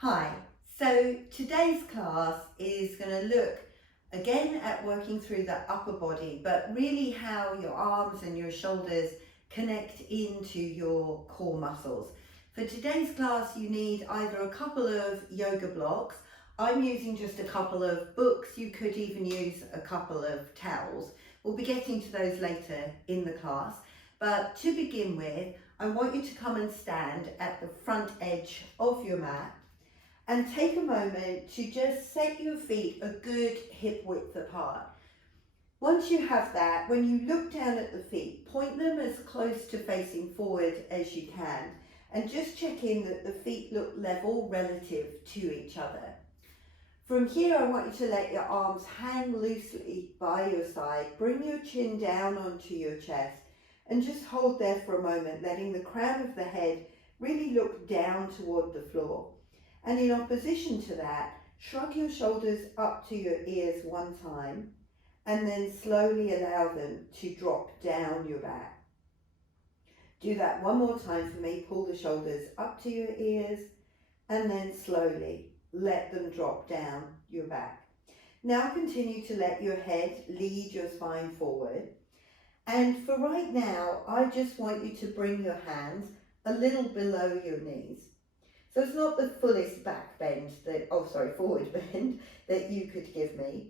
Hi, so today's class is going to look again at working through the upper body, but really how your arms and your shoulders connect into your core muscles. For today's class, you need either a couple of yoga blocks. I'm using just a couple of books. You could even use a couple of towels. We'll be getting to those later in the class. But to begin with, I want you to come and stand at the front edge of your mat and take a moment to just set your feet a good hip width apart. Once you have that, when you look down at the feet, point them as close to facing forward as you can, and just check in that the feet look level relative to each other. From here, I want you to let your arms hang loosely by your side. Bring your chin down onto your chest and just hold there for a moment, letting the crown of the head really look down toward the floor. And in opposition to that, shrug your shoulders up to your ears one time and then slowly allow them to drop down your back. Do that one more time for me. Pull the shoulders up to your ears and then slowly let them drop down your back. Now continue to let your head lead your spine forward. And for right now, I just want you to bring your hands a little below your knees. So it's not the fullest back bend forward bend that you could give me.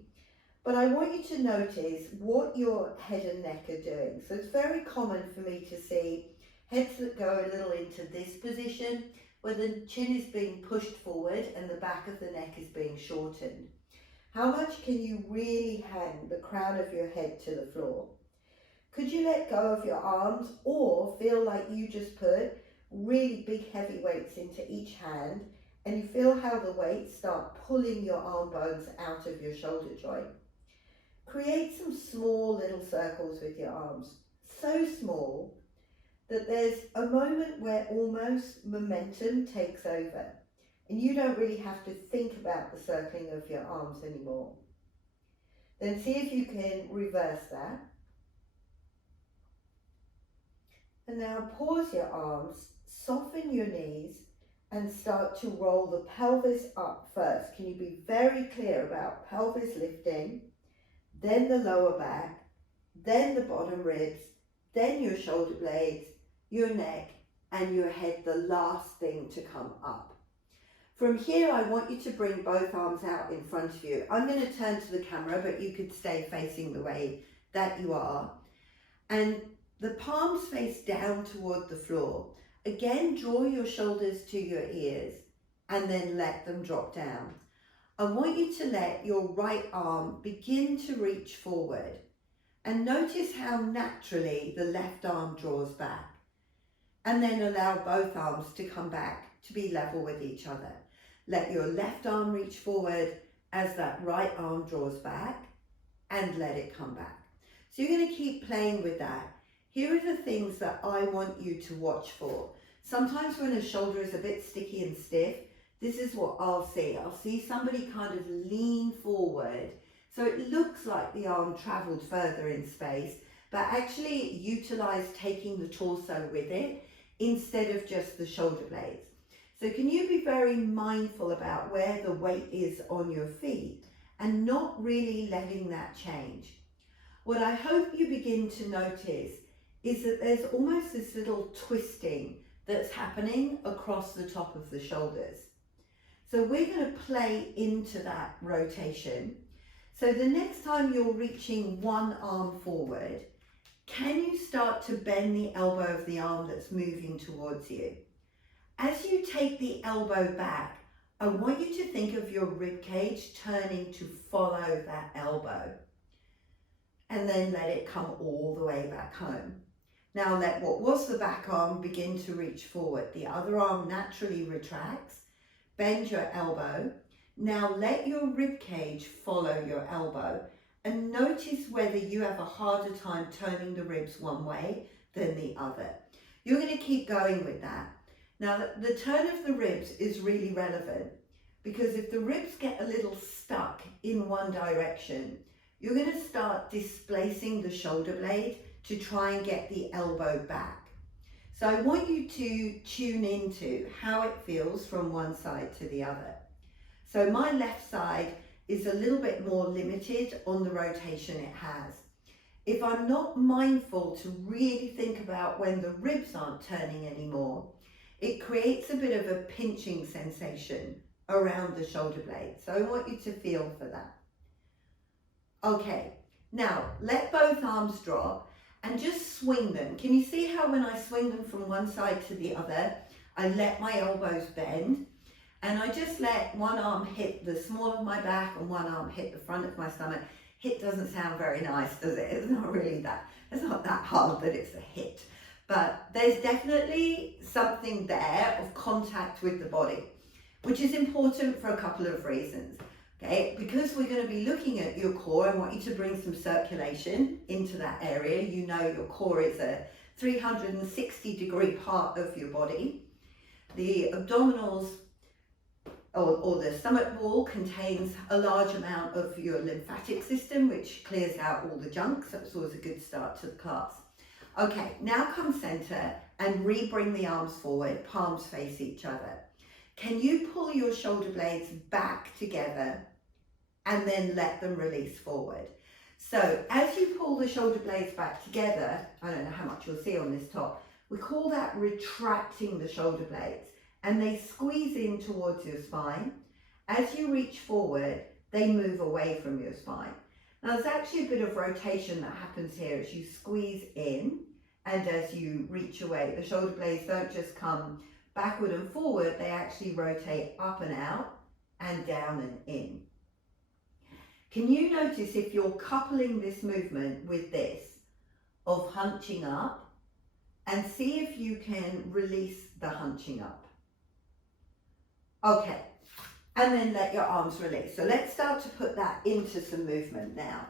But I want you to notice what your head and neck are doing. So it's very common for me to see heads that go a little into this position where the chin is being pushed forward and the back of the neck is being shortened. How much can you really hang the crown of your head to the floor? Could you let go of your arms or feel like you just put really big heavy weights into each hand and you feel how the weights start pulling your arm bones out of your shoulder joint? Create some small little circles with your arms, so small that there's a moment where almost momentum takes over and you don't really have to think about the circling of your arms anymore. Then see if you can reverse that. And now pause your arms, soften your knees and start to roll the pelvis up first. Can you be very clear about pelvis lifting, then the lower back, then the bottom ribs, then your shoulder blades, your neck and your head, the last thing to come up. From here, I want you to bring both arms out in front of you. I'm going to turn to the camera, but you could stay facing the way that you are. And the palms face down toward the floor. Again, draw your shoulders to your ears and then let them drop down. I want you to let your right arm begin to reach forward and notice how naturally the left arm draws back. And then allow both arms to come back to be level with each other. Let your left arm reach forward as that right arm draws back and let it come back. So you're going to keep playing with that. Here are the things that I want you to watch for. Sometimes when a shoulder is a bit sticky and stiff, this is what I'll see. I'll see somebody kind of lean forward. So it looks like the arm traveled further in space, but actually it utilized taking the torso with it instead of just the shoulder blades. So can you be very mindful about where the weight is on your feet and not really letting that change? What I hope you begin to notice is that there's almost this little twisting that's happening across the top of the shoulders. So we're going to play into that rotation. So the next time you're reaching one arm forward, can you start to bend the elbow of the arm that's moving towards you? As you take the elbow back, I want you to think of your rib cage turning to follow that elbow. And then let it come all the way back home. Now let what was the back arm begin to reach forward. The other arm naturally retracts. Bend your elbow. Now let your rib cage follow your elbow and notice whether you have a harder time turning the ribs one way than the other. You're going to keep going with that. Now the turn of the ribs is really relevant because if the ribs get a little stuck in one direction, you're going to start displacing the shoulder blade to try and get the elbow back. So I want you to tune into how it feels from one side to the other. So my left side is a little bit more limited on the rotation it has. If I'm not mindful to really think about when the ribs aren't turning anymore, it creates a bit of a pinching sensation around the shoulder blade. So I want you to feel for that. Okay, now let both arms drop and just swing them. Can you see how when I swing them from one side to the other, I let my elbows bend and I just let one arm hit the small of my back and one arm hit the front of my stomach. Hit doesn't sound very nice, does it? It's not really that, it's not that hard that it's a hit. But there's definitely something there of contact with the body, which is important for a couple of reasons. Okay, because we're going to be looking at your core, I want you to bring some circulation into that area. You know your core is a 360-degree part of your body. The abdominals or the stomach wall contains a large amount of your lymphatic system, which clears out all the junk, so it's always a good start to the class. Okay, now come center and re-bring the arms forward, palms face each other. Can you pull your shoulder blades back together and then let them release forward? So as you pull the shoulder blades back together, I don't know how much you'll see on this top, we call that retracting the shoulder blades, and they squeeze in towards your spine. As you reach forward, they move away from your spine. Now there's actually a bit of rotation that happens here as you squeeze in, and as you reach away, the shoulder blades don't just come backward and forward, they actually rotate up and out and down and in. Can you notice if you're coupling this movement with this of hunching up, and see if you can release the hunching up? Okay, and then let your arms release. So let's start to put that into some movement now.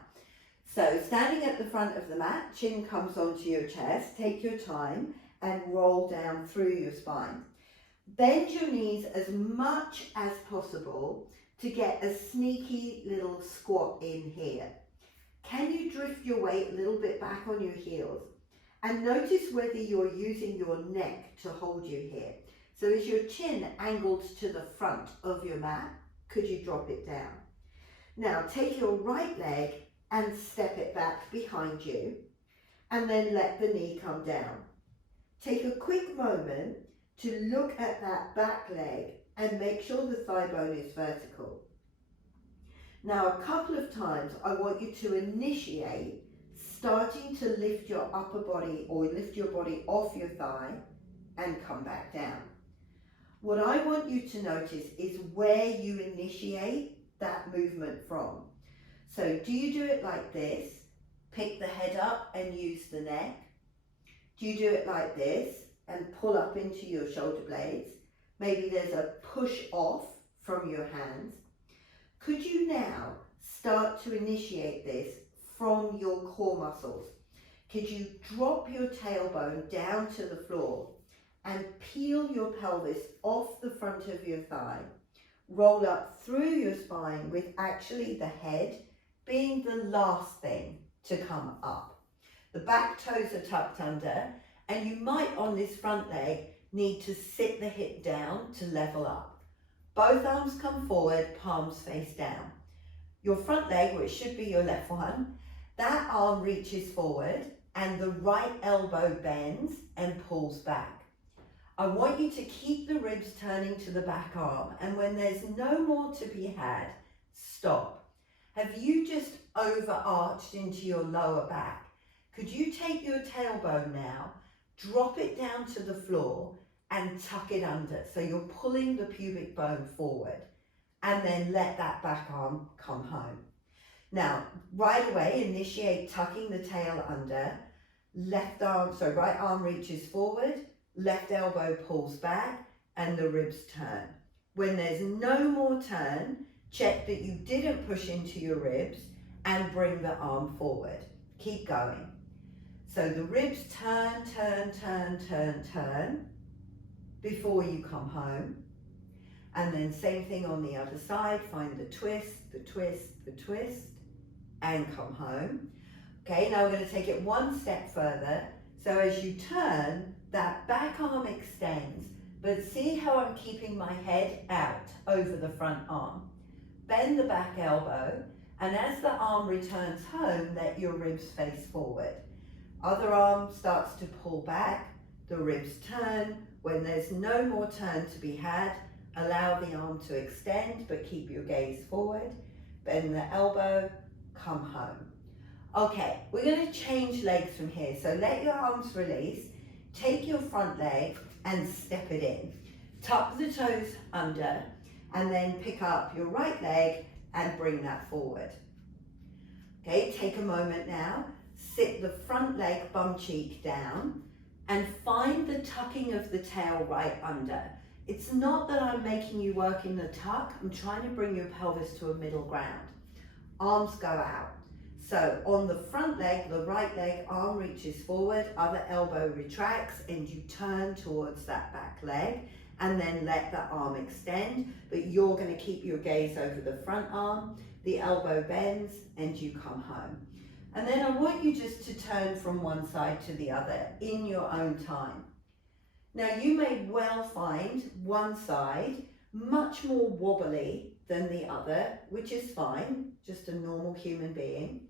So standing at the front of the mat, chin comes onto your chest, take your time and roll down through your spine. Bend your knees as much as possible to get a sneaky little squat in here. Can you drift your weight a little bit back on your heels? And notice whether you're using your neck to hold you here. So is your chin angled to the front of your mat? Could you drop it down? Now take your right leg and step it back behind you, and then let the knee come down. Take a quick moment to look at that back leg and make sure the thigh bone is vertical. Now a couple of times I want you to initiate starting to lift your upper body or lift your body off your thigh and come back down. What I want you to notice is where you initiate that movement from. So do you do it like this? Pick the head up and use the neck. Do you do it like this and pull up into your shoulder blades? Maybe there's a push off from your hands. Could you now start to initiate this from your core muscles? Could you drop your tailbone down to the floor and peel your pelvis off the front of your thigh? Roll up through your spine with actually the head being the last thing to come up. The back toes are tucked under, and you might on this front leg need to sit the hip down to level up. Both arms come forward, palms face down. Your front leg, which should be your left one, that arm reaches forward and the right elbow bends and pulls back. I want you to keep the ribs turning to the back arm, and when there's no more to be had, stop. Have you just overarched into your lower back? Could you take your tailbone now, drop it down to the floor and tuck it under, so you're pulling the pubic bone forward, and then let that back arm come home. Now, right away, initiate tucking the tail under, right arm reaches forward, left elbow pulls back, and the ribs turn. When there's no more turn, check that you didn't push into your ribs and bring the arm forward. Keep going. So the ribs turn, turn, turn, turn, turn before you come home. And then same thing on the other side, find the twist, the twist, the twist, and come home. Okay, now we're going to take it one step further. So as you turn, that back arm extends, but see how I'm keeping my head out over the front arm. Bend the back elbow, and as the arm returns home, let your ribs face forward. Other arm starts to pull back, the ribs turn. When there's no more turn to be had, allow the arm to extend, but keep your gaze forward. Bend the elbow, come home. Okay, we're going to change legs from here. So let your arms release, take your front leg and step it in. Tuck the toes under, and then pick up your right leg and bring that forward. Okay, take a moment now, sit the front leg bum cheek down and find the tucking of the tail right under. It's not that I'm making you work in the tuck, I'm trying to bring your pelvis to a middle ground. Arms go out. So on the front leg, the right leg, arm reaches forward, other elbow retracts, and you turn towards that back leg, and then let the arm extend, but you're going to keep your gaze over the front arm, the elbow bends, and you come home. And then I want you just to turn from one side to the other in your own time. Now you may well find one side much more wobbly than the other, which is fine, just a normal human being.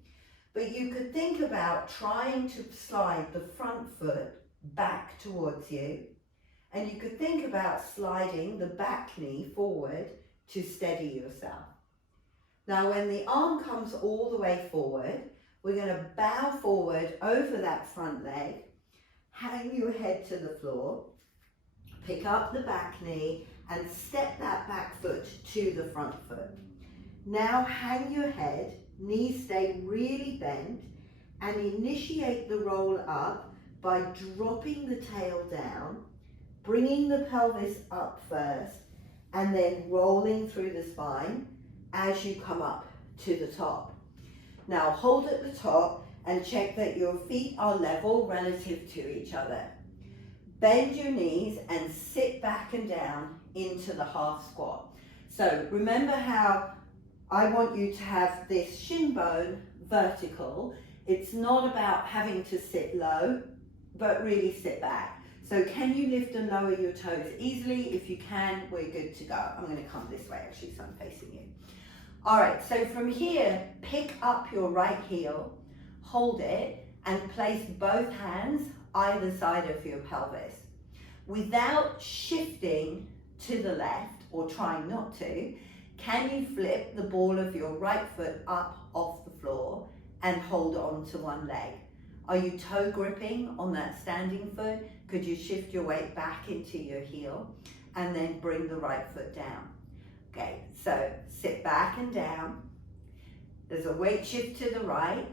But you could think about trying to slide the front foot back towards you, and you could think about sliding the back knee forward to steady yourself. Now when the arm comes all the way forward, we're going to bow forward over that front leg, hang your head to the floor, pick up the back knee and step that back foot to the front foot. Now hang your head, knees stay really bent, and initiate the roll up by dropping the tail down, bringing the pelvis up first, and then rolling through the spine as you come up to the top. Now hold at the top and check that your feet are level relative to each other. Bend your knees and sit back and down into the half squat. So remember how I want you to have this shin bone vertical. It's not about having to sit low, but really sit back. So can you lift and lower your toes easily? If you can, we're good to go. I'm going to come this way actually, so I'm facing you. All right, so from here, pick up your right heel, hold it, and place both hands either side of your pelvis. Without shifting to the left, or trying not to, can you flip the ball of your right foot up off the floor and hold on to one leg? Are you toe gripping on that standing foot? Could you shift your weight back into your heel and then bring the right foot down? Okay, so sit back and down. There's a weight shift to the right,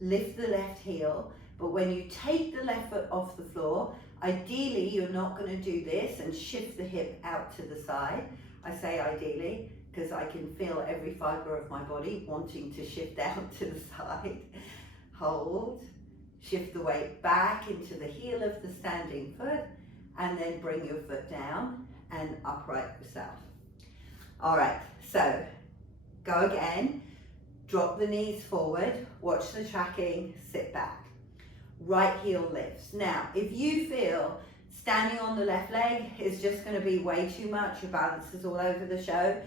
lift the left heel, but when you take the left foot off the floor, ideally you're not going to do this and shift the hip out to the side. I say ideally because I can feel every fibre of my body wanting to shift out to the side. Hold, shift the weight back into the heel of the standing foot, and then bring your foot down and upright yourself. All right, so go again, drop the knees forward, watch the tracking, sit back. Right heel lifts. Now, if you feel standing on the left leg is just going to be way too much, your balance is all over the show,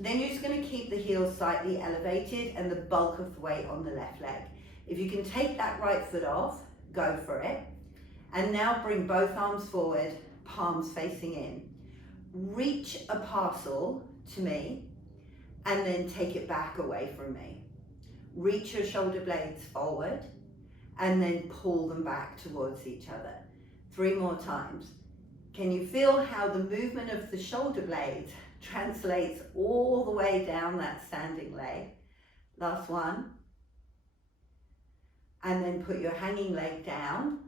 then you're just going to keep the heels slightly elevated and the bulk of the weight on the left leg. If you can take that right foot off, go for it. And now bring both arms forward, palms facing in. Reach a parcel to me and then take it back away from me. Reach your shoulder blades forward and then pull them back towards each other. 3 more times. Can you feel how the movement of the shoulder blades translates all the way down that standing leg? Last one. And then put your hanging leg down,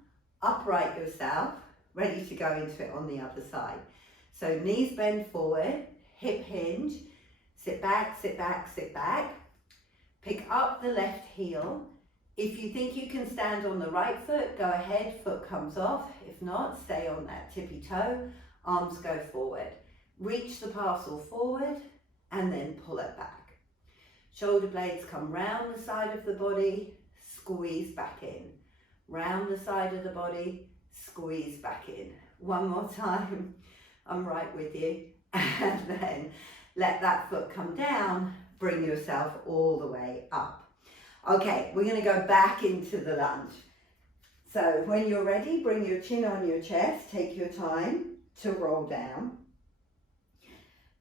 upright yourself, ready to go into it on the other side. So knees bend forward, hip hinge, sit back, sit back, sit back. Pick up the left heel. If you think you can stand on the right foot, go ahead, foot comes off. If not, stay on that tippy toe, arms go forward. Reach the parcel forward and then pull it back. Shoulder blades come round the side of the body, squeeze back in. Round the side of the body, squeeze back in. One more time, I'm right with you. And then let that foot come down, bring yourself all the way up. Okay, we're gonna go back into the lunge. So when you're ready, bring your chin on your chest, take your time to roll down.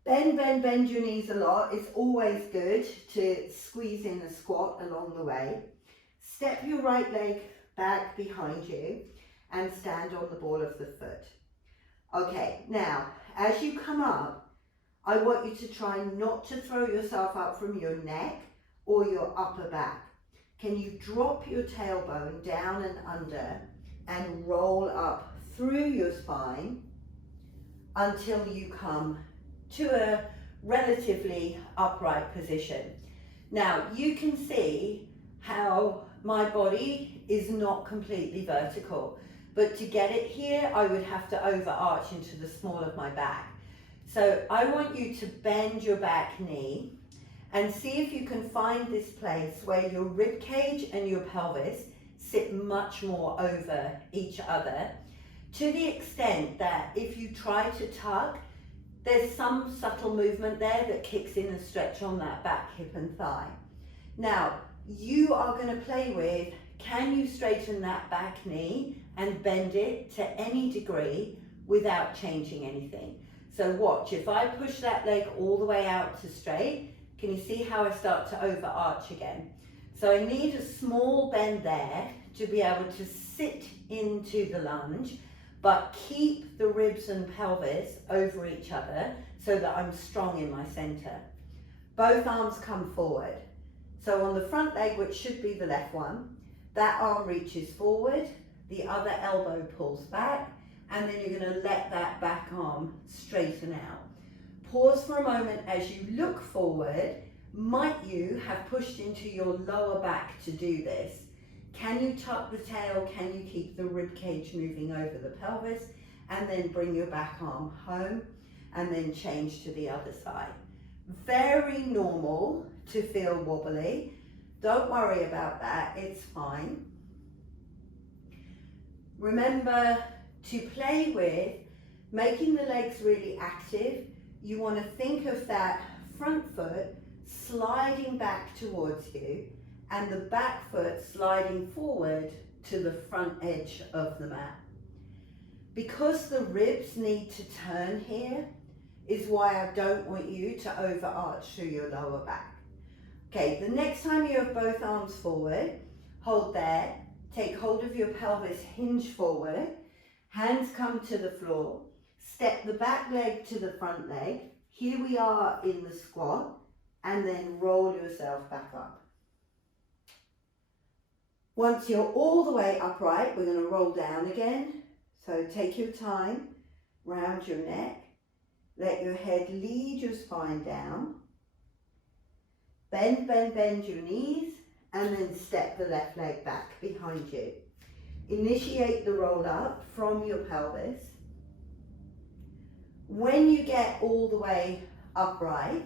Bend your knees a lot. It's always good to squeeze in a squat along the way. Step your right leg back behind you and stand on the ball of the foot. Okay, now, as you come up, I want you to try not to throw yourself up from your neck or your upper back. Can you drop your tailbone down and under and roll up through your spine until you come to a relatively upright position. Now, you can see how my body is not completely vertical, but to get it here, I would have to overarch into the small of my back. So I want you to bend your back knee and see if you can find this place where your rib cage and your pelvis sit much more over each other, to the extent that if you try to tuck, there's some subtle movement there that kicks in a stretch on that back hip and thigh. Now, you are going to play with, can you straighten that back knee and bend it to any degree without changing anything? So watch, if I push that leg all the way out to straight, can you see how I start to overarch again? So I need a small bend there to be able to sit into the lunge, but keep the ribs and pelvis over each other so that I'm strong in my center. Both arms come forward. So on the front leg, which should be the left one, that arm reaches forward, the other elbow pulls back, and then you're going to let that back arm straighten out. Pause for a moment as you look forward. Might you have pushed into your lower back to do this? Can you tuck the tail? Can you keep the rib cage moving over the pelvis? And then bring your back arm home and then change to the other side. Very normal to feel wobbly. Don't worry about that, it's fine. Remember to play with making the legs really active. You want to think of that front foot sliding back towards you and the back foot sliding forward to the front edge of the mat. Because the ribs need to turn here is why I don't want you to overarch through your lower back. Okay, the next time you have both arms forward, hold there, take hold of your pelvis, hinge forward, hands come to the floor, step the back leg to the front leg. Here we are in the squat, and then roll yourself back up. Once you're all the way upright, we're going to roll down again. So take your time, round your neck, let your head lead your spine down. Bend your knees, and then step the left leg back behind you. Initiate the roll up from your pelvis. When you get all the way upright,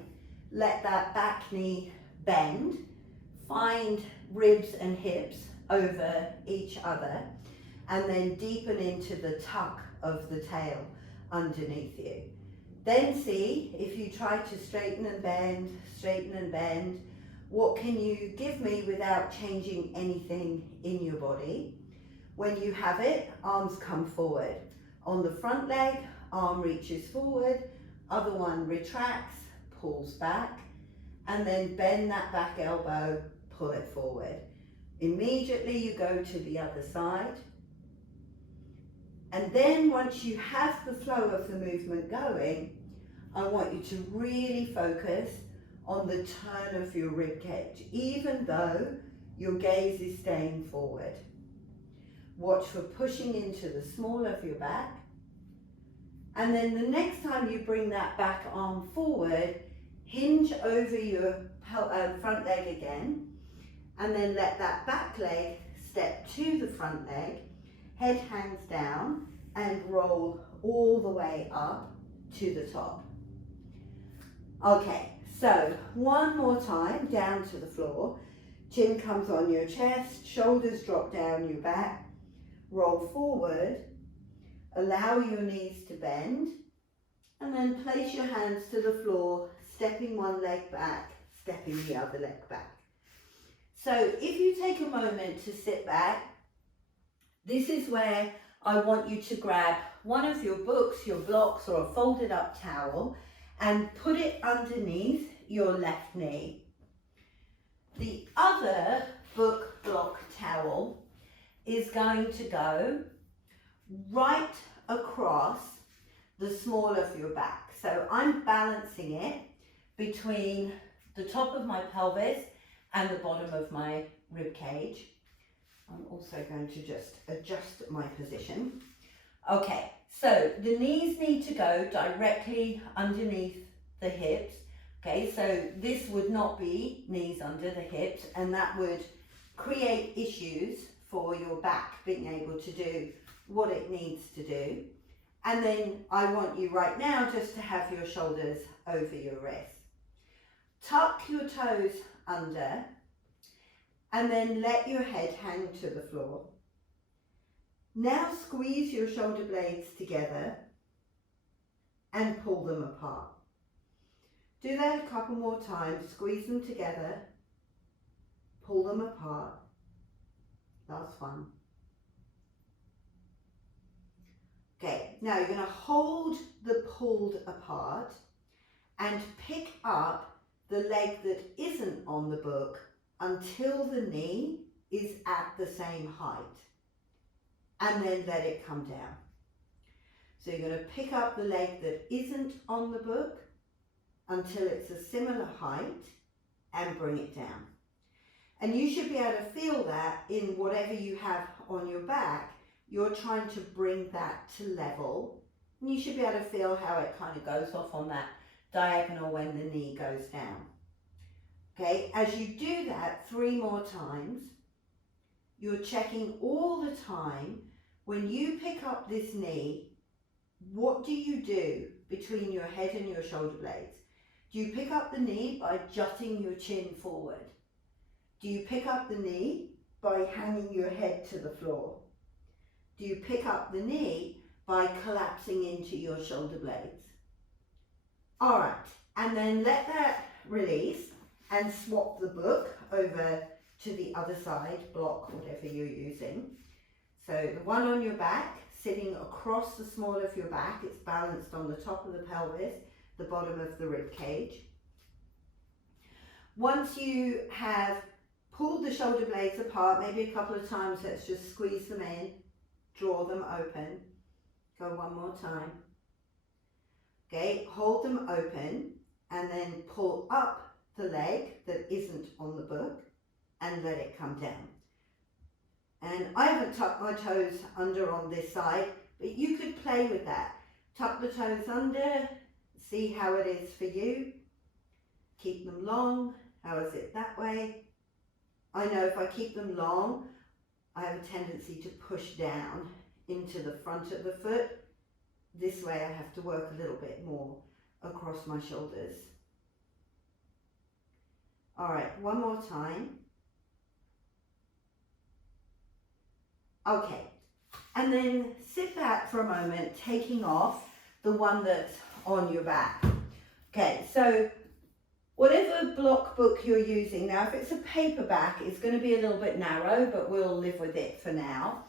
let that back knee bend. Find ribs and hips over each other, and then deepen into the tuck of the tail underneath you. Then see if you try to straighten and bend, what can you give me without changing anything in your body? When you have it, arms come forward. On the front leg, arm reaches forward, other one retracts, pulls back, and then bend that back elbow, pull it forward. Immediately you go to the other side. And then once you have the flow of the movement going, I want you to really focus on the turn of your rib cage, even though your gaze is staying forward. Watch for pushing into the small of your back. And then the next time you bring that back arm forward, hinge over your front leg again, and then let that back leg step to the front leg, head hangs down, and roll all the way up to the top. Okay, so one more time, down to the floor. Chin comes on your chest, shoulders drop down your back, roll forward, Allow your knees to bend, and then place your hands to the floor, stepping one leg back, stepping the other leg back. So if you take a moment to sit back, this is where I want you to grab one of your books, your blocks, or a folded up towel and put it underneath your left knee. The other book block towel is going to go right across the small of your back. So I'm balancing it between the top of my pelvis and the bottom of my rib cage. I'm also going to just adjust my position. Okay, so the knees need to go directly underneath the hips. Okay, so this would not be knees under the hips, and that would create issues for your back being able to do what it needs to do. And then I want you right now just to have your shoulders over your wrists. Tuck your toes under and then let your head hang to the floor. Now squeeze your shoulder blades together and pull them apart. Do that a couple more times. Squeeze them together, pull them apart. Last one. Okay, now you're going to hold the pulled apart and pick up the leg that isn't on the book until the knee is at the same height, and then let it come down. So you're going to pick up the leg that isn't on the book until it's a similar height and bring it down. And you should be able to feel that in whatever you have on your back. You're trying to bring that to level, and you should be able to feel how it kind of goes off on that diagonal when the knee goes down. Okay, as you do that 3 more times, you're checking all the time when you pick up this knee, what do you do between your head and your shoulder blades? Do you pick up the knee by jutting your chin forward? Do you pick up the knee by hanging your head to the floor? Do you pick up the knee by collapsing into your shoulder blades? All right, and then let that release and swap the book over to the other side, block, whatever you're using. So the one on your back, sitting across the small of your back, it's balanced on the top of the pelvis, the bottom of the rib cage. Once you have pulled the shoulder blades apart, maybe a couple of times, let's just squeeze them in, draw them open. Go one more time. Okay, hold them open and then pull up the leg that isn't on the book and let it come down. And I haven't tucked my toes under on this side, but you could play with that. Tuck the toes under, see how it is for you. Keep them long. How is it that way? I know if I keep them long, I have a tendency to push down into the front of the foot. This way I have to work a little bit more across my shoulders. All right, one more time. Okay, and then sit back for a moment, taking off the one that's on your back. Okay, so whatever block book you're using, now if it's a paperback, it's going to be a little bit narrow, but we'll live with it for now.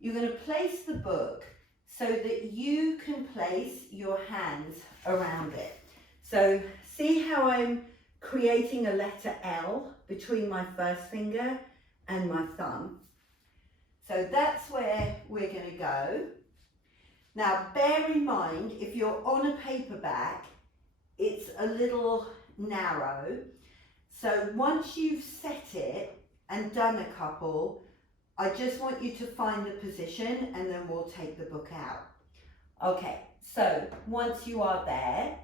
You're going to place the book so that you can place your hands around it. So see how I'm creating a letter L between my first finger and my thumb. So that's where we're going to go. Now bear in mind, if you're on a paperback, it's a little narrow. So once you've set it and done a couple, I just want you to find the position and then we'll take the book out. Okay, so once you are there,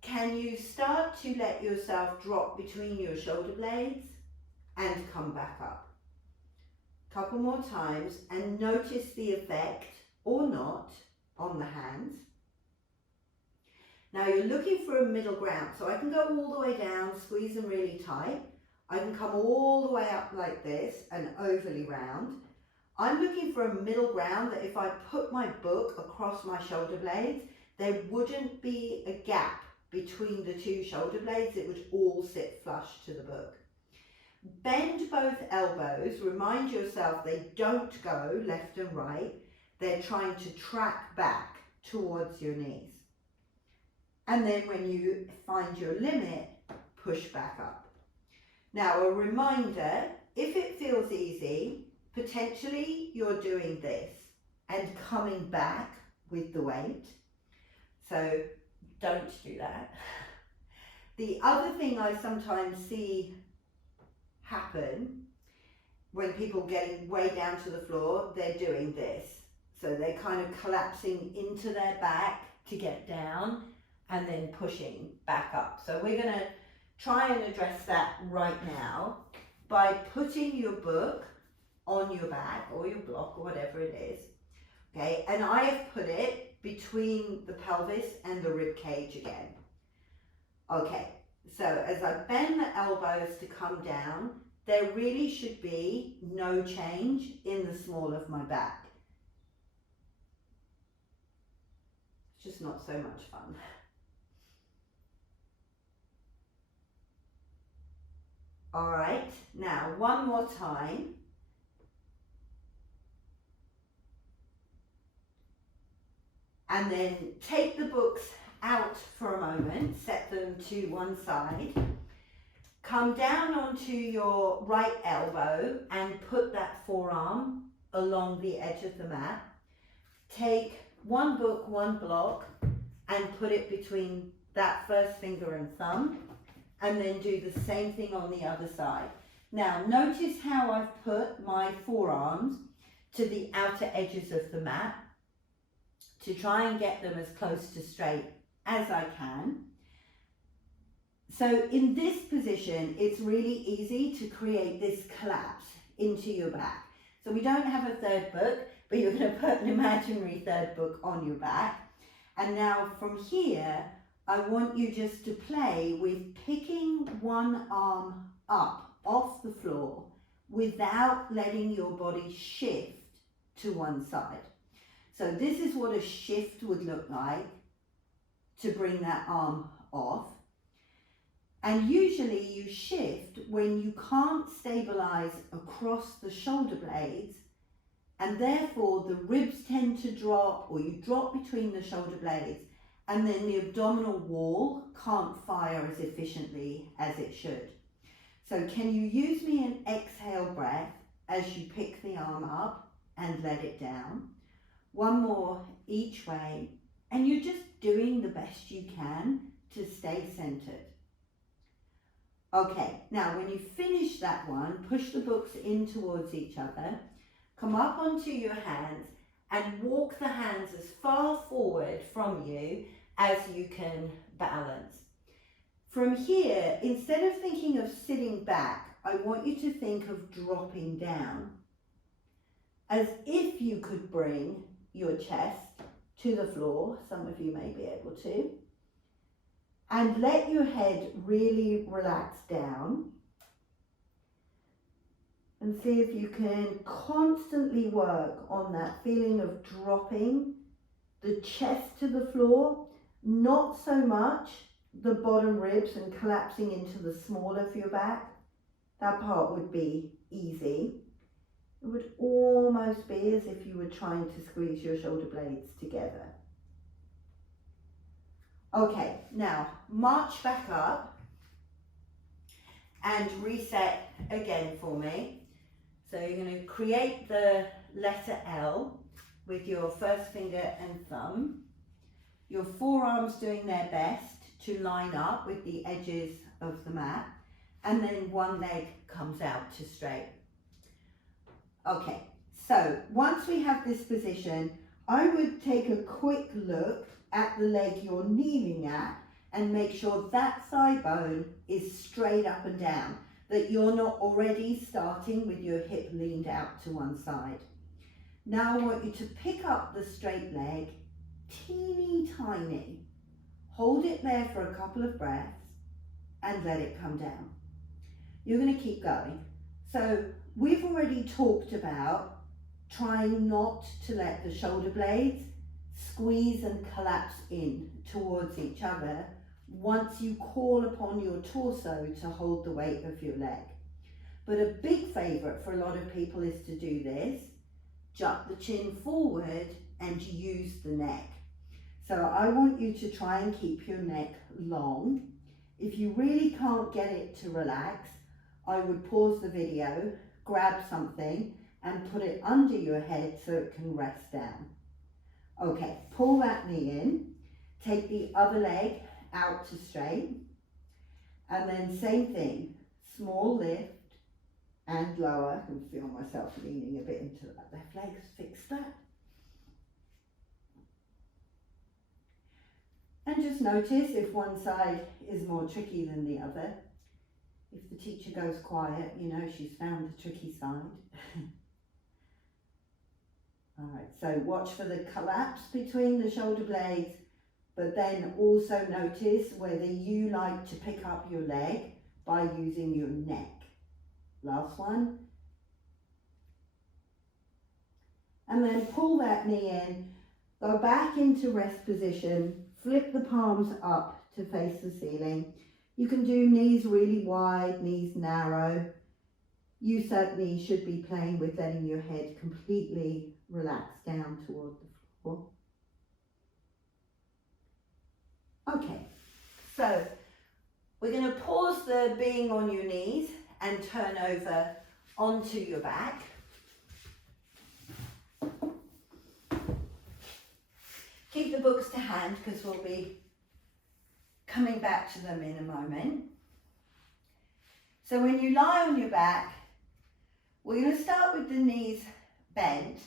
can you start to let yourself drop between your shoulder blades and come back up? Couple more times and notice the effect or not on the hands. Now you're looking for a middle ground, so I can go all the way down, squeeze them really tight. I can come all the way up like this and overly round. I'm looking for a middle ground that if I put my book across my shoulder blades, there wouldn't be a gap between the two shoulder blades. It would all sit flush to the book. Bend both elbows. Remind yourself they don't go left and right. They're trying to track back towards your knees. And then when you find your limit, push back up. Now a reminder, if it feels easy, potentially you're doing this and coming back with the weight. So don't do that. The other thing I sometimes see happen when people getting way down to the floor, they're doing this. So they're kind of collapsing into their back to get down and then pushing back up. So we're going to try and address that right now by putting your book on your back or your block or whatever it is. Okay, and I have put it between the pelvis and the rib cage again. Okay, so as I bend the elbows to come down, there really should be no change in the small of my back. It's just not so much fun. All right, now one more time. And then take the books out for a moment, set them to one side. Come down onto your right elbow and put that forearm along the edge of the mat. Take one book, one block, and put it between that first finger and thumb, and then do the same thing on the other side. Now notice how I've put my forearms to the outer edges of the mat to try and get them as close to straight as I can. So in this position, it's really easy to create this collapse into your back. So we don't have a third book, but you're going to put an imaginary third book on your back. And now from here, I want you just to play with picking one arm up off the floor without letting your body shift to one side. So this is what a shift would look like to bring that arm off. And usually you shift when you can't stabilize across the shoulder blades, and therefore the ribs tend to drop, or you drop between the shoulder blades, and then the abdominal wall can't fire as efficiently as it should. So can you use me an exhale breath as you pick the arm up and let it down? One more each way, and you're just doing the best you can to stay centered. Okay, now when you finish that one, push the books in towards each other, come up onto your hands and walk the hands as far forward from you as you can balance. From here, instead of thinking of sitting back, I want you to think of dropping down, as if you could bring your chest to the floor. Some of you may be able to. And let your head really relax down. And see if you can constantly work on that feeling of dropping the chest to the floor, not so much the bottom ribs and collapsing into the small of your back. That part would be easy. It would almost be as if you were trying to squeeze your shoulder blades together. Okay, now march back up and reset again for me. So you're going to create the letter L with your first finger and thumb. Your forearms doing their best to line up with the edges of the mat, and then one leg comes out to straight. Okay, so once we have this position, I would take a quick look at the leg you're kneeling at and make sure that thigh bone is straight up and down, that you're not already starting with your hip leaned out to one side. Now I want you to pick up the straight leg, teeny tiny, hold it there for a couple of breaths and let it come down. You're going to keep going. So we've already talked about trying not to let the shoulder blades squeeze and collapse in towards each other once you call upon your torso to hold the weight of your leg. But a big favourite for a lot of people is to do this, jut the chin forward and use the neck. So I want you to try and keep your neck long. If you really can't get it to relax, I would pause the video, grab something and put it under your head so it can rest down. Okay, pull that knee in, take the other leg out to straight, and then same thing, small lift and lower. I can feel myself leaning a bit into that left leg, fix that. And just notice if one side is more tricky than the other. If the teacher goes quiet, you know she's found the tricky side. All right, so watch for the collapse between the shoulder blades, but then also notice whether you like to pick up your leg by using your neck. Last one. And then pull that knee in, go back into rest position, flip the palms up to face the ceiling. You can do knees really wide, knees narrow. You certainly should be playing with letting your head completely relax down toward the floor. Okay, so we're going to pause the being on your knees and turn over onto your back. Keep the books to hand because we'll be coming back to them in a moment. So when you lie on your back, we're going to start with the knees bent,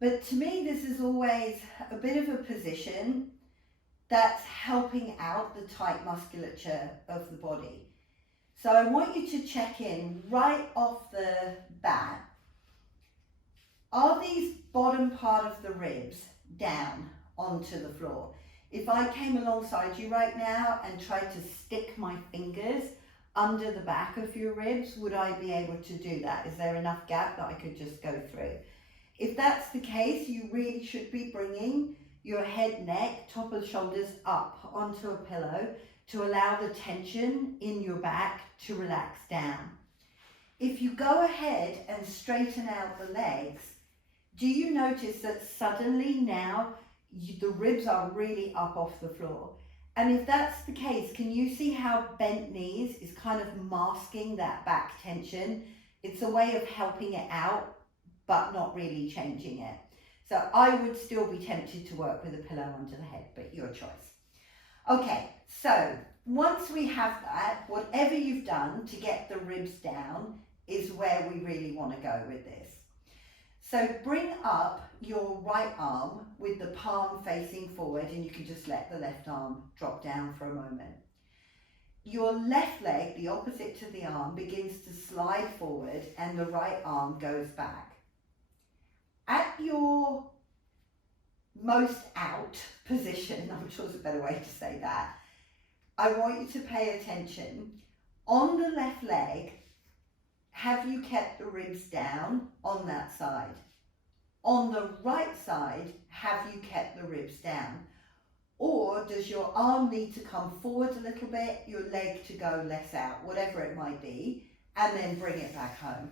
but to me this is always a bit of a position that's helping out the tight musculature of the body. So I want you to check in right off the bat. Are these bottom part of the ribs down onto the floor? If I came alongside you right now and tried to stick my fingers under the back of your ribs, would I be able to do that? Is there enough gap that I could just go through? If that's the case, you really should be bringing your head, neck, top of the shoulders up onto a pillow to allow the tension in your back to relax down. If you go ahead and straighten out the legs, do you notice that suddenly now the ribs are really up off the floor? And if that's the case, can you see how bent knees is kind of masking that back tension? It's a way of helping it out, but not really changing it. So I would still be tempted to work with a pillow under the head, but your choice. Okay, so once we have that, whatever you've done to get the ribs down is where we really want to go with this. So bring up your right arm with the palm facing forward, and you can just let the left arm drop down for a moment. Your left leg, the opposite to the arm, begins to slide forward and the right arm goes back. At your most out position, I'm sure there's a better way to say that, I want you to pay attention. On the left leg, have you kept the ribs down on that side? On the right side, have you kept the ribs down? Or does your arm need to come forward a little bit, your leg to go less out, whatever it might be, and then bring it back home.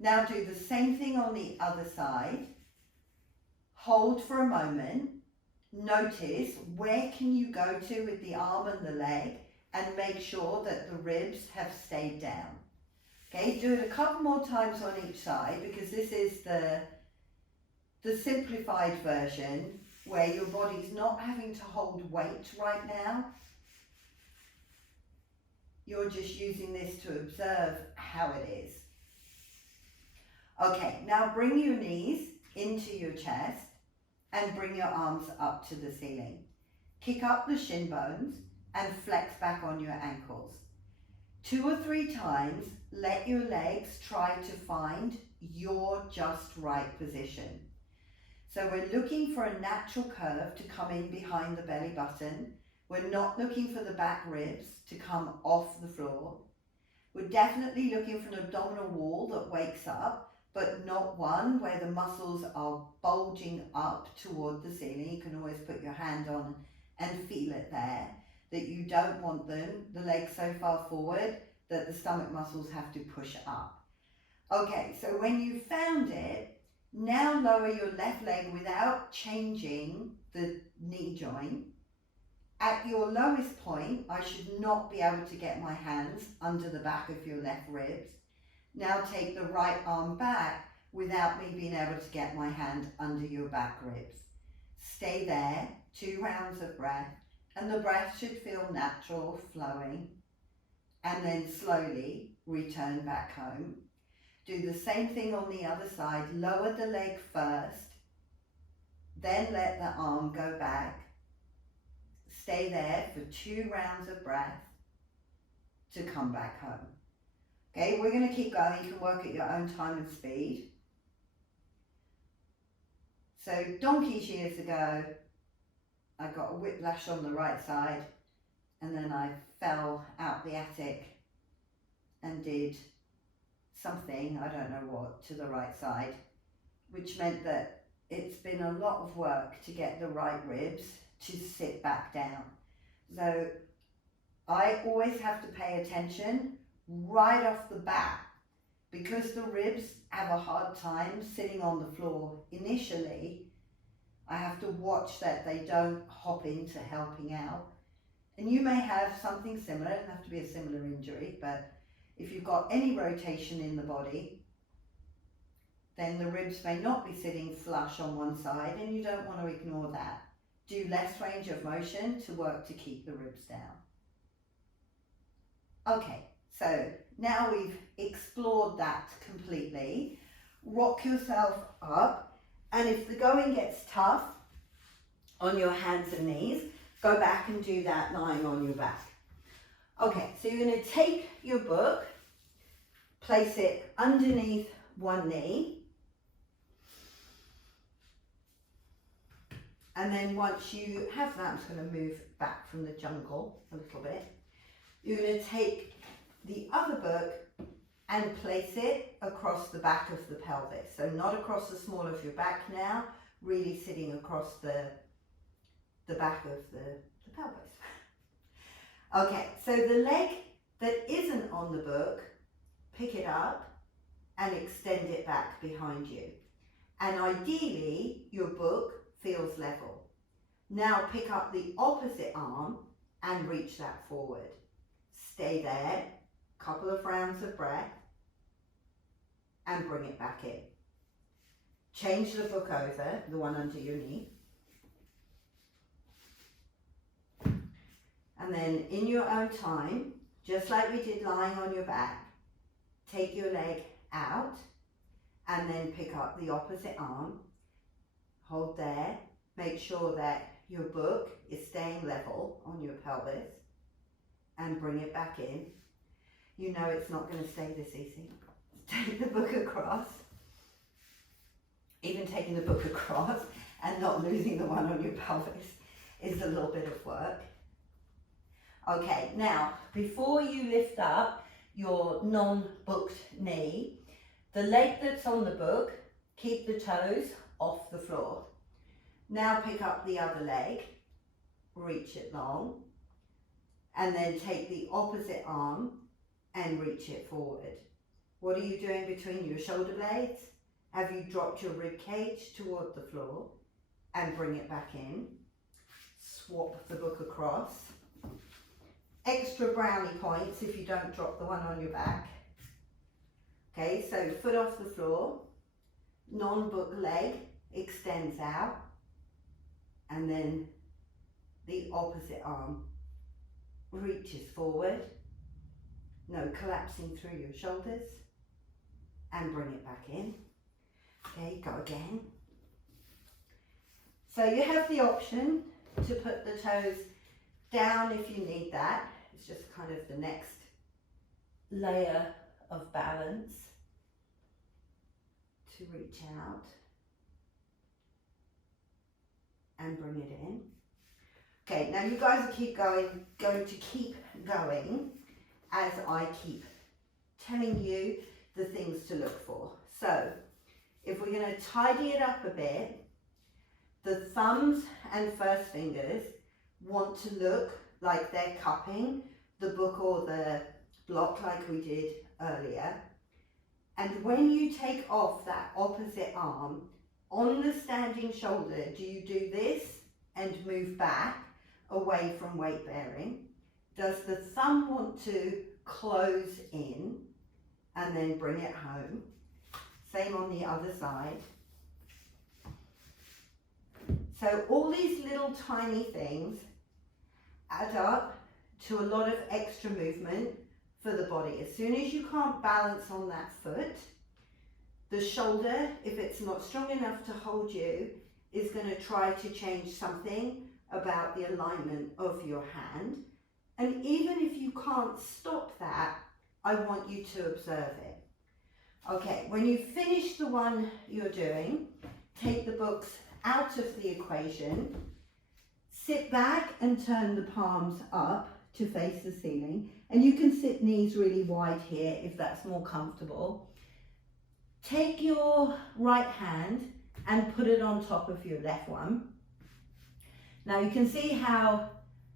Now do the same thing on the other side. Hold for a moment. Notice where can you go to with the arm and the leg, and make sure that the ribs have stayed down. Okay, do it a couple more times on each side, because this is the simplified version where your body's not having to hold weight right now. You're just using this to observe how it is. Okay, now bring your knees into your chest and bring your arms up to the ceiling. Kick up the shin bones and flex back on your ankles. 2 or 3 times, let your legs try to find your just right position. So we're looking for a natural curve to come in behind the belly button. We're not looking for the back ribs to come off the floor. We're definitely looking for an abdominal wall that wakes up, but not one where the muscles are bulging up toward the ceiling. You can always put your hand on and feel it there, that you don't want them, the legs so far forward that the stomach muscles have to push up. Okay, so when you found it, now lower your left leg without changing the knee joint. At your lowest point, I should not be able to get my hands under the back of your left ribs. Now take the right arm back without me being able to get my hand under your back ribs. Stay there, 2 rounds of breath, and the breath should feel natural, flowing, and then slowly return back home. Do the same thing on the other side. Lower the leg first, then let the arm go back. Stay there for 2 rounds of breath to come back home. Okay, we're going to keep going. You can work at your own time and speed. So donkeys years ago, I got a whiplash on the right side, and then I fell out the attic and did something, I don't know what, to the right side, which meant that it's been a lot of work to get the right ribs to sit back down. So I always have to pay attention right off the bat, because the ribs have a hard time sitting on the floor initially. I have to watch that they don't hop into helping out. And you may have something similar, it doesn't have to be a similar injury, but if you've got any rotation in the body, then the ribs may not be sitting flush on one side, and you don't want to ignore that. Do less range of motion to work to keep the ribs down. Okay, so now we've explored that completely. Rock yourself up, and if the going gets tough on your hands and knees, go back and do that lying on your back. Okay, so you're going to take your book, place it underneath one knee, and then once you have that, I'm just going to move back from the jungle a little bit. You're going to take the other book and place it across the back of the pelvis. So not across the small of your back now, really sitting across the back of the pelvis. Okay, so the leg that isn't on the book, pick it up and extend it back behind you. And ideally, your book feels level. Now pick up the opposite arm and reach that forward. Stay there, couple of rounds of breath, and bring it back in. Change the book over, the one under your knee. And then in your own time, just like we did lying on your back, take your leg out and then pick up the opposite arm. Hold there. Make sure that your book is staying level on your pelvis and bring it back in. You know it's not going to stay this easy. Take the book across. Even taking the book across and not losing the one on your pelvis is a little bit of work. Okay, now before you lift up your non-booked knee, the leg that's on the book, keep the toes off the floor. Now pick up the other leg, reach it long, and then take the opposite arm and reach it forward. What are you doing between your shoulder blades? Have you dropped your rib cage toward the floor and bring it back in? Swap the book across. Extra brownie points if you don't drop the one on your back. Okay, so foot off the floor, non-book leg extends out, and then the opposite arm reaches forward, no collapsing through your shoulders, and bring it back in. Okay, go again. So you have the option to put the toes down if you need that. It's just kind of the next layer of balance to reach out and bring it in. Okay, now you guys keep going to keep going as I keep telling you the things to look for. So if we're going to tidy it up a bit, the thumbs and first fingers want to look like they're cupping the book or the block like we did earlier. And when you take off that opposite arm, on the standing shoulder, do you do this and move back away from weight bearing? Does the thumb want to close in and then bring it home? Same on the other side. So all these little tiny things add up to a lot of extra movement for the body. As soon as you can't balance on that foot, the shoulder, if it's not strong enough to hold you, is going to try to change something about the alignment of your hand. And even if you can't stop that, I want you to observe it. Okay, when you finish the one you're doing, take the books out of the equation, sit back and turn the palms up to face the ceiling. And you can sit knees really wide here if that's more comfortable. Take your right hand and put it on top of your left one. Now you can see how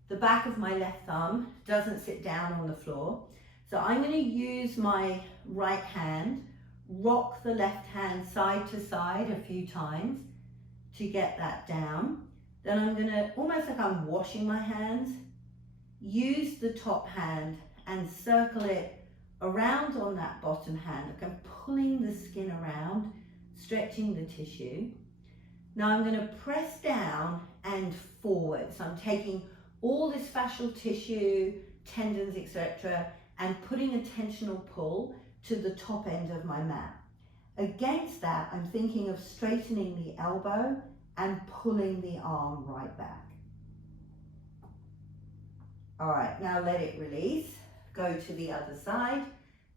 the back of my left thumb doesn't sit down on the floor. So I'm going to use my right hand, rock the left hand side to side a few times to get that down. Then I'm going to, almost like I'm washing my hands, use the top hand and circle it around on that bottom hand. Like I'm pulling the skin around, stretching the tissue. Now I'm going to press down and forward. So I'm taking all this fascial tissue, tendons, etc., and putting a tensional pull to the top end of my mat. Against that, I'm thinking of straightening the elbow and pulling the arm right back. All right, now let it release. Go to the other side.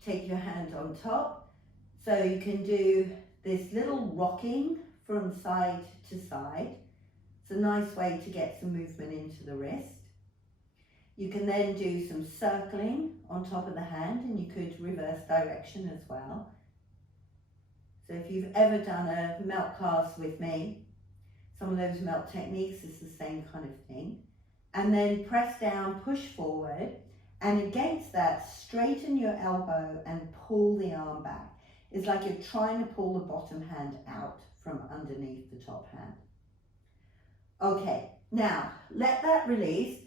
Take your hand on top. So you can do this little rocking from side to side. It's a nice way to get some movement into the wrist. You can then do some circling on top of the hand, and you could reverse direction as well. So if you've ever done a melt class with me, some of those melt techniques is the same kind of thing. And then press down, push forward, and against that, straighten your elbow and pull the arm back. It's like you're trying to pull the bottom hand out from underneath the top hand. Okay, now let that release.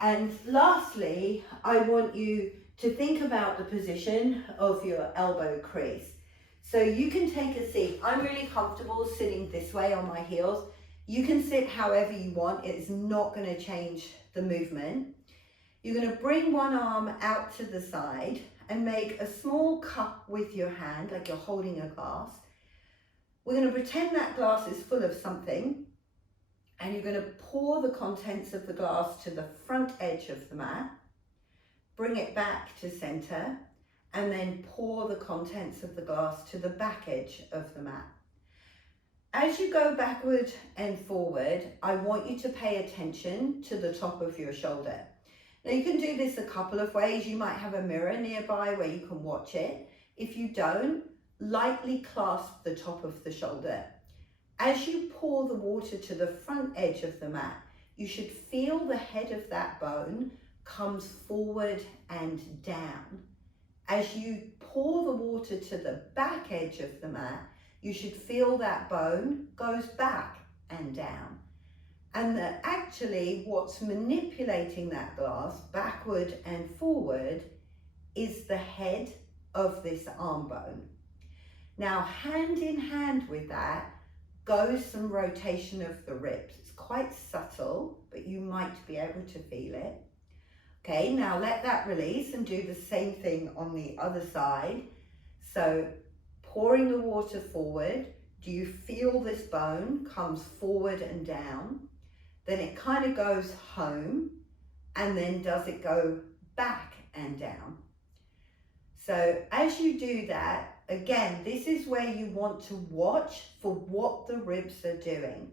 And lastly, I want you to think about the position of your elbow crease. So you can take a seat. I'm really comfortable sitting this way on my heels. You can sit however you want. It's not going to change the movement. You're going to bring one arm out to the side and make a small cup with your hand, like you're holding a glass. We're going to pretend that glass is full of something, and you're going to pour the contents of the glass to the front edge of the mat, bring it back to center, and then pour the contents of the glass to the back edge of the mat. As you go backward and forward, I want you to pay attention to the top of your shoulder. Now you can do this a couple of ways. You might have a mirror nearby where you can watch it. If you don't, lightly clasp the top of the shoulder. As you pour the water to the front edge of the mat, you should feel the head of that bone comes forward and down. As you pour the water to the back edge of the mat, you should feel that bone goes back and down. And that actually what's manipulating that glass backward and forward is the head of this arm bone. Now, hand in hand with that goes some rotation of the ribs. It's quite subtle, but you might be able to feel it. Okay, now let that release and do the same thing on the other side. So pouring the water forward, do you feel this bone comes forward and down? Then it kind of goes home, and then does it go back and down? So as you do that, again, this is where you want to watch for what the ribs are doing.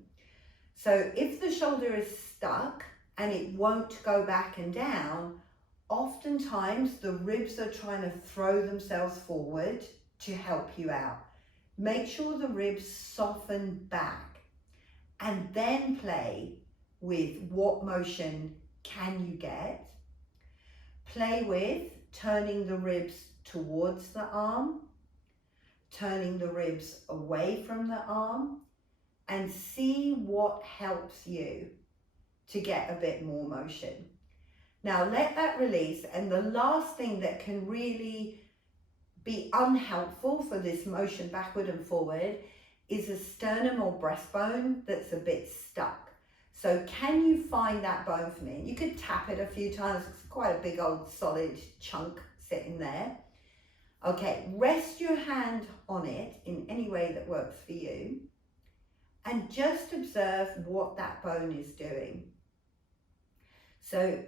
So if the shoulder is stuck and it won't go back and down, oftentimes the ribs are trying to throw themselves forward to help you out. Make sure the ribs soften back, and then play with what motion can you get. Play with turning the ribs towards the arm, turning the ribs away from the arm, and see what helps you to get a bit more motion. Now let that release, and the last thing that can really be unhelpful for this motion backward and forward is a sternum or breastbone that's a bit stuck. So can you find that bone for me? You could tap it a few times. It's quite a big old solid chunk sitting there. Okay, rest your hand on it in any way that works for you, and just observe what that bone is doing. So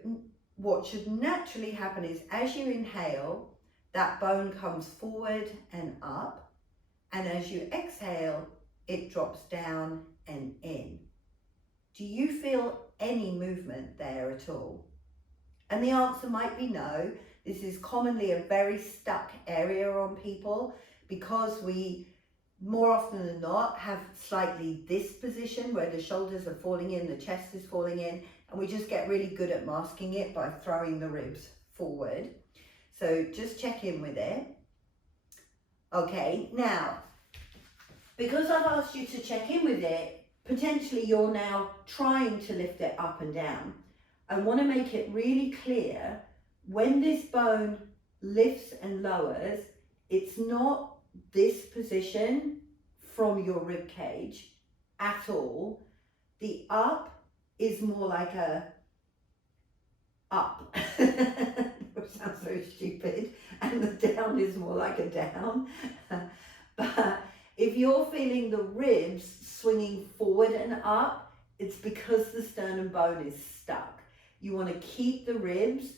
what should naturally happen is, as you inhale, that bone comes forward and up, and as you exhale, it drops down and in. Do you feel any movement there at all? And the answer might be no. This is commonly a very stuck area on people, because we more often than not have slightly this position where the shoulders are falling in, the chest is falling in, and we just get really good at masking it by throwing the ribs forward. So just check in with it. Okay, now, because I've asked you to check in with it, potentially you're now trying to lift it up and down. I want to make it really clear, when this bone lifts and lowers, it's not this position from your rib cage at all. The up is more like a up. Which sounds so stupid. And the down is more like a down. But if you're feeling the ribs swinging forward and up, it's because the sternum bone is stuck. You want to keep the ribs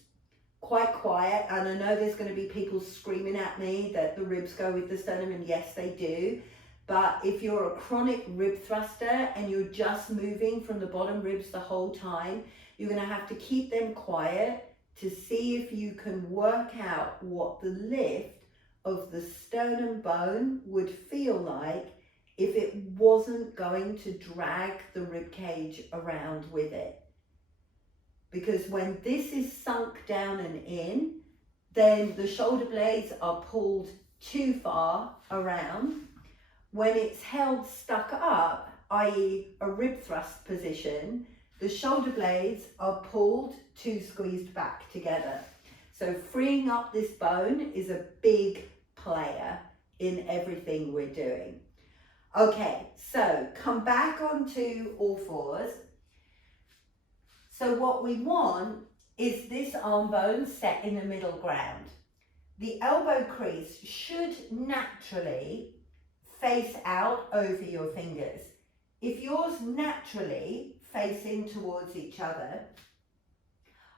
quite quiet, and I know there's going to be people screaming at me that the ribs go with the sternum, and yes they do, but if you're a chronic rib thruster and you're just moving from the bottom ribs the whole time, you're going to have to keep them quiet to see if you can work out what the lift of the sternum bone would feel like if it wasn't going to drag the rib cage around with it. Because when this is sunk down and in, then the shoulder blades are pulled too far around. When it's held stuck up, i.e. a rib thrust position, the shoulder blades are pulled too squeezed back together. So freeing up this bone is a big player in everything we're doing. Okay, so come back onto all fours. So what we want is this arm bone set in the middle ground. The elbow crease should naturally face out over your fingers. If yours naturally face in towards each other,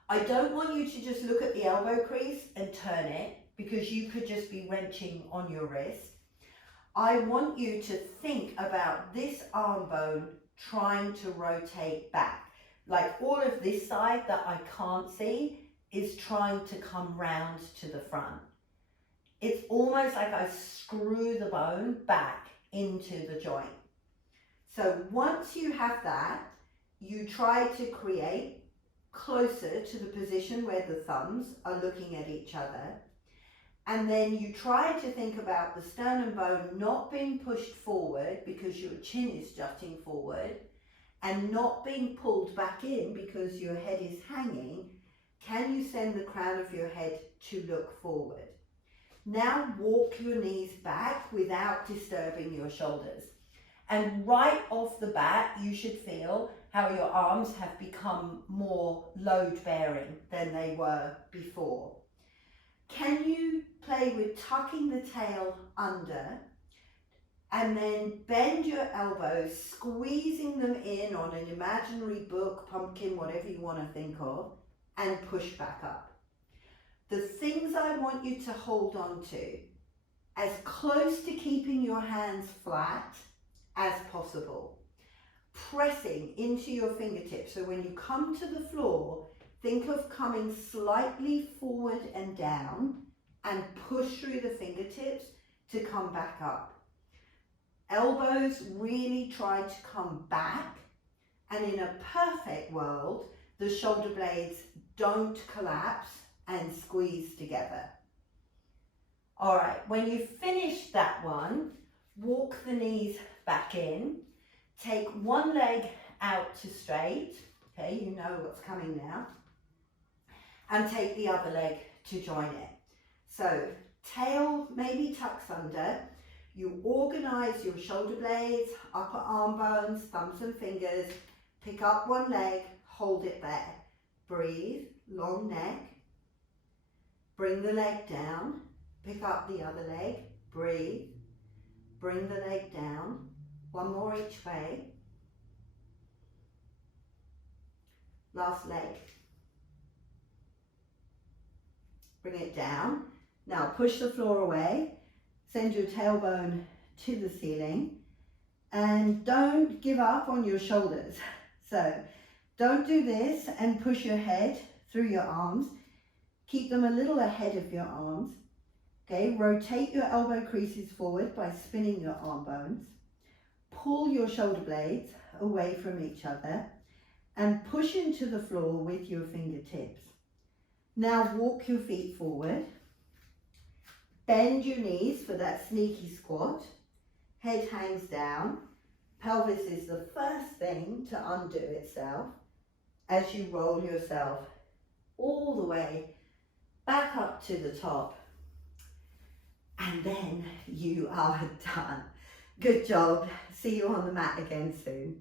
I don't want you to just look at the elbow crease and turn it, because you could just be wrenching on your wrist. I want you to think about this arm bone trying to rotate back. Like all of this side that I can't see is trying to come round to the front. It's almost like I screw the bone back into the joint. So once you have that, you try to create closer to the position where the thumbs are looking at each other. And then you try to think about the sternum bone not being pushed forward because your chin is jutting forward, and not being pulled back in because your head is hanging. Can you send the crown of your head to look forward? Now walk your knees back without disturbing your shoulders. And right off the bat, you should feel how your arms have become more load bearing than they were before. Can you play with tucking the tail under, and then bend your elbows, squeezing them in on an imaginary book, pumpkin, whatever you want to think of, and push back up. The things I want you to hold on to, as close to keeping your hands flat as possible. Pressing into your fingertips, so when you come to the floor, think of coming slightly forward and down, and push through the fingertips to come back up. Elbows really try to come back, and in a perfect world, the shoulder blades don't collapse and squeeze together. All right, when you've finished that one, walk the knees back in, take one leg out to straight, okay, you know what's coming now, and take the other leg to join it. So tail maybe tucks under, you organize your shoulder blades, upper arm bones, thumbs and fingers, pick up one leg, hold it there, breathe, long neck, bring the leg down, pick up the other leg, breathe, bring the leg down, one more each way, last leg, bring it down. Now push the floor away, send your tailbone to the ceiling, and don't give up on your shoulders. So don't do this and push your head through your arms. Keep them a little ahead of your arms. Okay, rotate your elbow creases forward by spinning your arm bones. Pull your shoulder blades away from each other and push into the floor with your fingertips. Now walk your feet forward. Bend your knees for that sneaky squat. Head hangs down. Pelvis is the first thing to undo itself as you roll yourself all the way back up to the top. And then you are done. Good job. See you on the mat again soon.